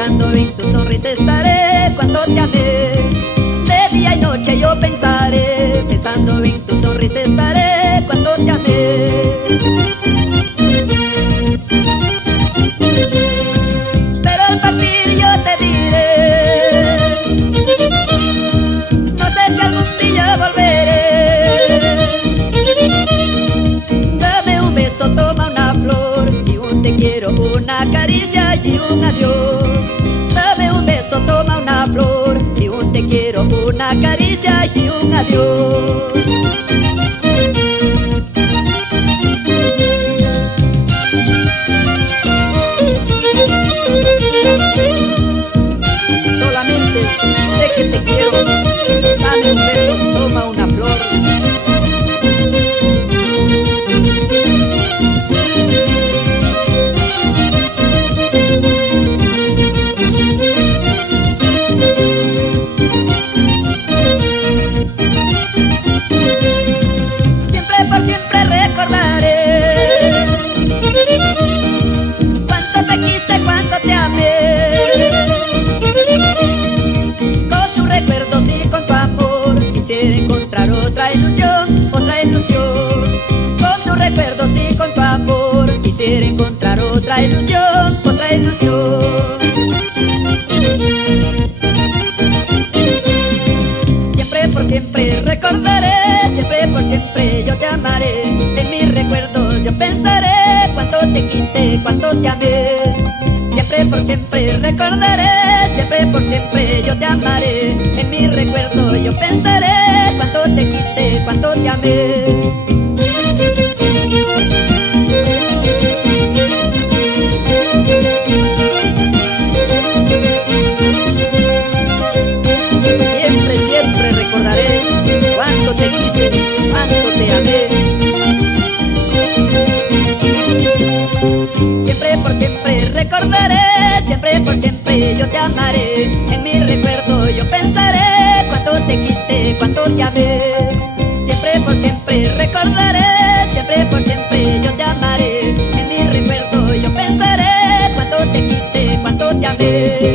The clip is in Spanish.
pensando en tu sonrisa estaré cuando te amé. De día y noche yo pensaré, pensando en tu sonrisa estaré cuando te amé. Pero al partir yo te diré, no sé si algún día volveré. Dame un beso, toma una flor y un te quiero, una caricia y un adiós. Dame un beso, toma una flor y un te quiero, una caricia y un adiós. Solamente sé que te quiero, dame un beso, toma una flor. Siempre por siempre recordaré cuánto te quise, cuánto te amé. Con tus recuerdos y con tu amor quisiera encontrar otra ilusión, otra ilusión. Con tus recuerdos y con tu amor quisiera encontrar otra ilusión, otra ilusión. Siempre por siempre recordaré, siempre por siempre yo te amaré. En mis recuerdos yo pensaré cuánto te quise, cuánto te amé. Siempre por siempre recordaré, siempre por siempre yo te amaré. En mis recuerdos yo pensaré cuánto te quise, cuánto te amé. Siempre, siempre recordaré cuánto te quise, cuánto te amé. Siempre por siempre recordaré, siempre por siempre yo te amaré. En mi recuerdo yo pensaré cuánto te quise, cuánto te amé. Siempre por siempre recordaré, siempre por siempre yo te amaré. En mi recuerdo yo pensaré cuánto te quise, cuánto te amé.